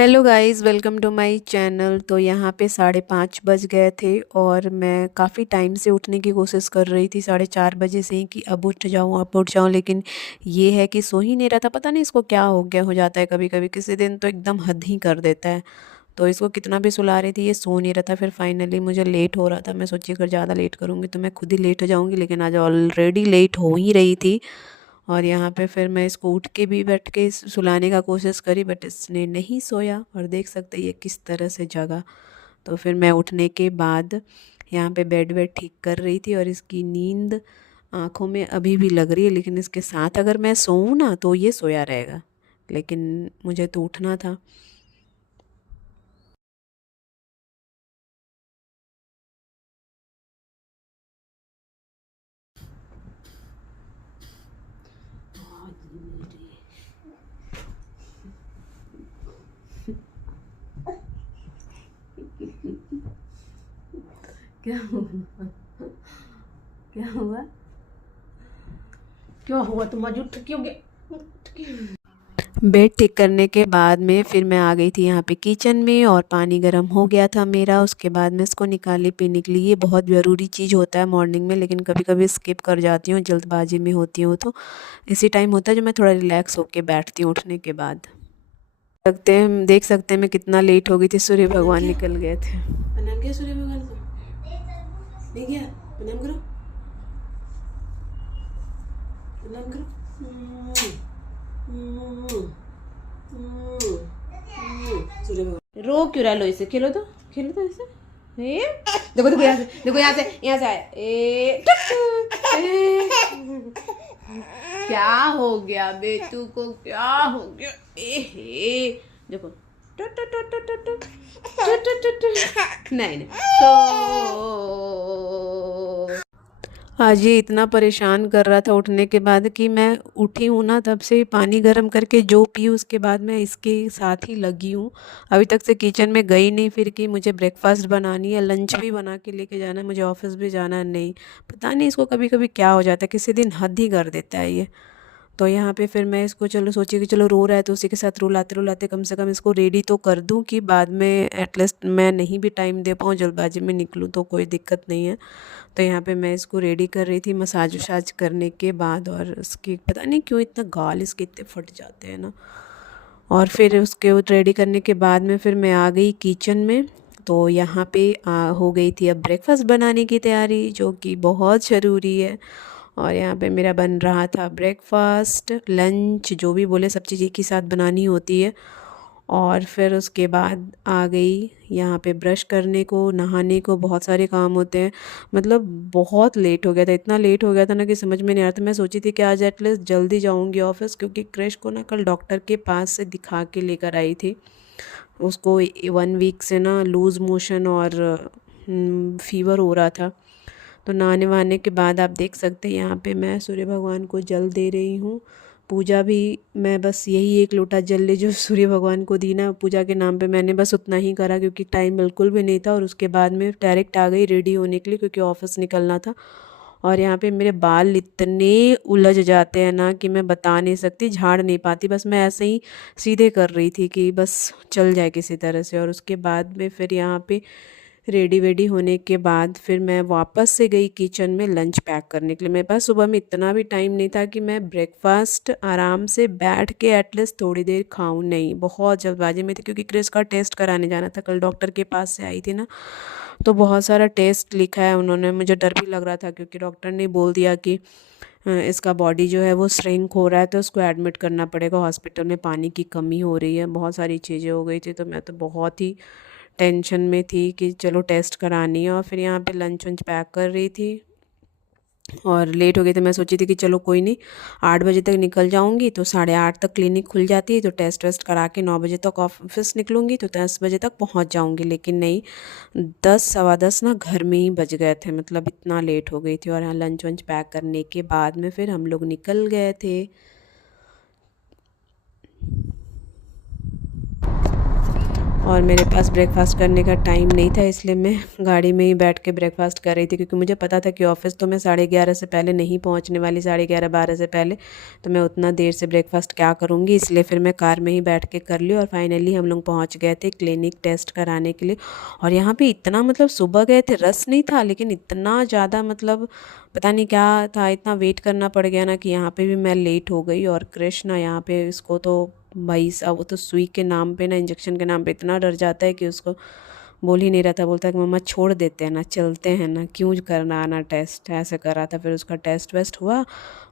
Hello guys, welcome to my channel. तो यहाँ पे 5:30 बज गए थे और मैं काफ़ी टाइम से उठने की कोशिश कर रही थी, 4:30 बजे से ही, कि अब उठ जाऊँ। लेकिन ये है कि सो ही नहीं रहा था। पता नहीं इसको क्या हो गया, हो जाता है कभी कभी, किसी दिन तो एकदम हद ही कर देता है। तो इसको कितना भी सुला रही थी, ये सो नहीं रहा था। फिर फाइनली मुझे लेट हो रहा था। मैं सोची अगर ज़्यादा लेट करूँगी तो मैं खुद ही लेट हो जाऊँगी, लेकिन आज ऑलरेडी लेट हो ही रही थी। और यहाँ पे फिर मैं इसको उठ के भी बैठ के सुलाने का कोशिश करी, बट इसने नहीं सोया। और देख सकते हैं ये किस तरह से जगा। तो फिर मैं उठने के बाद यहाँ पे बेड वेड ठीक कर रही थी, और इसकी नींद आँखों में अभी भी लग रही है। लेकिन इसके साथ अगर मैं सोऊं ना तो ये सोया रहेगा, लेकिन मुझे तो उठना था। क्या हुआ? क्या हुआ? क्या हुआ? तुम आज उठ क्यों गए? उठ क्यों? बेड ठीक करने के बाद में फिर मैं आ गई थी यहाँ पे किचन में, और पानी गर्म हो गया था मेरा। उसके बाद मैं इसको निकाली पीने के लिए। ये बहुत ज़रूरी चीज़ होता है मॉर्निंग में, लेकिन कभी कभी स्किप कर जाती हूँ, जल्दबाजी में होती हूँ। तो इसी टाइम होता है जो मैं थोड़ा रिलैक्स होके बैठती हूँ उठने के बाद। देख सकते हैं मैं कितना लेट हो गई थी। सूर्य प्रणाम भगवान किया? निकल गए थे। प्रणाम किया सूर्य भगवान को? नहीं किया? प्रणाम करो, प्रणाम करो। सूर्य भगवान रो क्यों रहा? लो इसे, खेलो तो, खेलो तो इसे। ए, देखो देखो यहाँ से, देखो यहाँ से आया। क्या हो गया बेटू को? क्या हो गया? ए देखो, नहीं नहीं, तो आज ये इतना परेशान कर रहा था उठने के बाद कि मैं उठी हूँ ना, तब से पानी गर्म करके जो पी उसके बाद मैं इसके साथ ही लगी हूँ। अभी तक से किचन में गई नहीं। फिर कि मुझे ब्रेकफास्ट बनानी है, लंच भी बना के लेके जाना है, मुझे ऑफिस भी जाना है। नहीं, पता नहीं इसको कभी कभी क्या हो जाता है, किसी दिन हद ही कर देता है ये। तो यहाँ पे फिर मैं इसको, चलो सोची कि चलो रो रहा है तो उसी के साथ रुलाते रुलाते कम से कम इसको रेडी तो कर दूँ, कि बाद में एटलीस्ट मैं नहीं भी टाइम दे पाऊँ, जल्दबाजी में निकलूँ तो कोई दिक्कत नहीं है। तो यहाँ पे मैं इसको रेडी कर रही थी मसाज वसाज करने के बाद। और उसकी पता नहीं क्यों इतना गाल इसके इतने फट जाते हैं ना। और फिर उसके रेडी करने के बाद में फिर मैं आ गई किचन में। तो यहाँ पे हो गई थी अब ब्रेकफास्ट बनाने की तैयारी, जो कि बहुत ज़रूरी है। और यहाँ पे मेरा बन रहा था ब्रेकफास्ट, लंच, जो भी बोले सब चीज़ एक ही साथ बनानी होती है। और फिर उसके बाद आ गई यहाँ पे ब्रश करने को, नहाने को, बहुत सारे काम होते हैं। मतलब बहुत लेट हो गया था, इतना लेट हो गया था ना कि समझ में नहीं आ रहा था। मैं सोची थी कि आज एटलीस्ट जल्दी जाऊँगी ऑफिस, क्योंकि क्रिश को ना कल डॉक्टर के पास से दिखा के लेकर आई थी। उसको 1 वीक से ना लूज़ मोशन और फीवर हो रहा था। तो नहाने वहाने के बाद आप देख सकते हैं यहाँ पे मैं सूर्य भगवान को जल दे रही हूँ। पूजा भी मैं बस यही 1 लोटा जल ले जो सूर्य भगवान को दी ना पूजा के नाम पे, मैंने बस उतना ही करा, क्योंकि टाइम बिल्कुल भी नहीं था। और उसके बाद में डायरेक्ट आ गई रेडी होने के लिए, क्योंकि ऑफिस निकलना था। और यहाँ पे मेरे बाल इतने उलझ जाते हैं ना कि मैं बता नहीं सकती, झाड़ नहीं पाती। बस मैं ऐसे ही सीधे कर रही थी कि बस चल जाए किसी तरह से। और उसके बाद में फिर यहाँ पे रेडी वेडी होने के बाद फिर मैं वापस से गई किचन में लंच पैक करने के लिए। मेरे पास सुबह में इतना भी टाइम नहीं था कि मैं ब्रेकफास्ट आराम से बैठ के एटलीस्ट थोड़ी देर खाऊं। नहीं, बहुत जल्दबाजी में थी, क्योंकि क्रिस का टेस्ट कराने जाना था। कल डॉक्टर के पास से आई थी ना, तो बहुत सारा टेस्ट लिखा है उन्होंने। मुझे डर भी लग रहा था, क्योंकि डॉक्टर ने बोल दिया कि इसका बॉडी जो है वो श्रिंक हो रहा है, तो उसको एडमिट करना पड़ेगा हॉस्पिटल में, पानी की कमी हो रही है, बहुत सारी चीज़ें हो गई थी। तो मैं तो बहुत ही टेंशन में थी कि चलो टेस्ट करानी है। और फिर यहाँ पे लंच वंच पैक कर रही थी, और लेट हो गई थी। मैं सोची थी कि चलो कोई नहीं, 8 बजे तक निकल जाऊंगी तो 8:30 तक क्लिनिक खुल जाती है, तो टेस्ट वेस्ट करा के 9 बजे तक ऑफिस निकलूंगी, तो 10 बजे तक पहुंच जाऊंगी। लेकिन नहीं, 10 सवा 10 ना घर में ही बज गए थे। मतलब इतना लेट हो गई थी। और यहाँ लंच वंच पैक करने के बाद में फिर हम लोग निकल गए थे। और मेरे पास ब्रेकफास्ट करने का टाइम नहीं था, इसलिए मैं गाड़ी में ही बैठ के ब्रेकफास्ट कर रही थी, क्योंकि मुझे पता था कि ऑफ़िस तो मैं 11:30 से पहले नहीं पहुंचने वाली, 11:30-12 से पहले। तो मैं उतना देर से ब्रेकफास्ट क्या करूँगी, इसलिए फिर मैं कार में ही बैठ के कर ली। और फाइनली हम लोग पहुँच गए थे क्लिनिक टेस्ट कराने के लिए। और यहाँ पर इतना मतलब सुबह गए थे, रश नहीं था, लेकिन इतना ज़्यादा मतलब पता नहीं क्या था, इतना वेट करना पड़ गया ना कि यहाँ पे भी मैं लेट हो गई। और कृष्णा यहाँ पे इसको तो भाई साहब, वो तो सुई के नाम पे ना, इंजेक्शन के नाम पे इतना डर जाता है कि उसको बोल ही नहीं रहा था। बोलता है कि मम्मा छोड़ देते हैं ना, चलते हैं ना, क्यों करना आना टेस्ट, ऐसे कर रहा था। फिर उसका टेस्ट वेस्ट हुआ।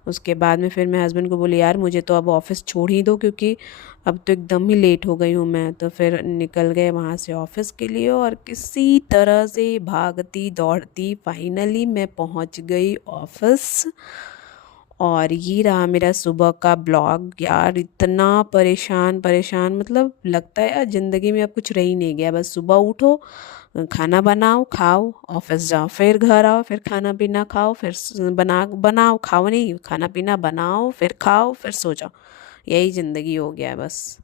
उसके बाद में फिर मैं हस्बैंड को बोली यार मुझे तो अब ऑफ़िस छोड़ ही दो, क्योंकि अब तो एकदम ही लेट हो गई हूँ मैं। तो फिर निकल गए वहाँ से ऑफ़िस के लिए, और किसी तरह से भागती दौड़ती फाइनली मैं पहुँच गई ऑफ़िस। और ये रहा मेरा सुबह का ब्लॉग। यार इतना परेशान परेशान, मतलब लगता है यार ज़िंदगी में अब कुछ रह ही नहीं गया। बस सुबह उठो, खाना बनाओ, खाओ, ऑफिस जाओ, फिर घर आओ, फिर खाना पीना खाओ, फिर बनाओ खाओ नहीं, खाना पीना बनाओ, फिर खाओ, फिर सो जाओ। यही ज़िंदगी हो गया है बस।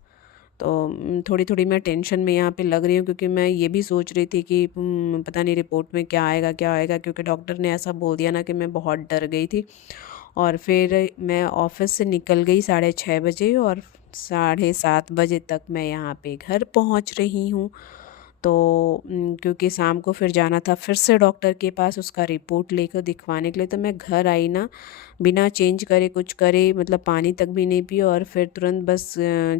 तो थोड़ी थोड़ी मैं टेंशन में यहाँ पे लग रही हूँ, क्योंकि मैं ये भी सोच रही थी कि पता नहीं रिपोर्ट में क्या आएगा क्या आएगा, क्योंकि डॉक्टर ने ऐसा बोल दिया ना कि मैं बहुत डर गई थी। और फिर मैं ऑफ़िस से निकल गई 6:30 बजे, और 7:30 बजे तक मैं यहाँ पे घर पहुँच रही हूँ। तो क्योंकि शाम को फिर जाना था फिर से डॉक्टर के पास उसका रिपोर्ट लेकर दिखवाने के लिए। तो मैं घर आई ना, बिना चेंज करे कुछ करे, मतलब पानी तक भी नहीं पी, और फिर तुरंत बस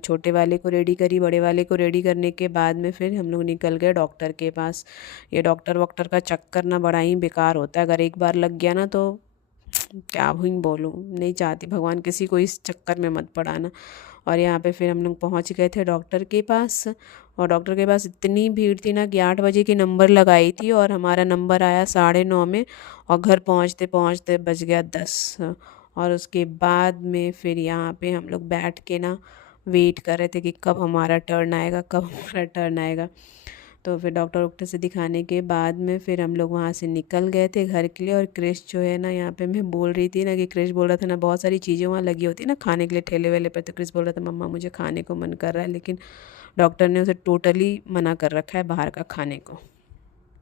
छोटे वाले को रेडी करी, बड़े वाले को रेडी करने के बाद में फिर हम लोग निकल गए डॉक्टर के पास। ये डॉक्टर वॉक्टर का चक्कर ना बड़ा ही बेकार होता है, अगर एक बार लग गया ना तो क्या ही बोलूँ, नहीं चाहती भगवान किसी को इस चक्कर में मत पड़ाना। और यहाँ पे फिर हम लोग पहुँच गए थे डॉक्टर के पास। और डॉक्टर के पास इतनी भीड़ थी ना कि 8 बजे की नंबर लगाई थी, और हमारा नंबर आया 9:30 में, और घर पहुँचते पहुँचते बज गया 10। और उसके बाद में फिर यहाँ पे हम लोग बैठ के ना वेट कर रहे थे कि कब हमारा टर्न आएगा, कब हमारा टर्न आएगा। तो फिर डॉक्टर वॉक्टर से दिखाने के बाद में फिर हम लोग वहाँ से निकल गए थे घर के लिए। और क्रिश जो है ना, यहाँ पे मैं बोल रही थी ना कि क्रिश बोल रहा था ना बहुत सारी चीज़ें वहाँ लगी होती ना खाने के लिए ठेले वेले पर। तो क्रिश बोल रहा था मम्मा मुझे खाने को मन कर रहा है, लेकिन डॉक्टर ने उसे टोटली मना कर रखा है बाहर का खाने को।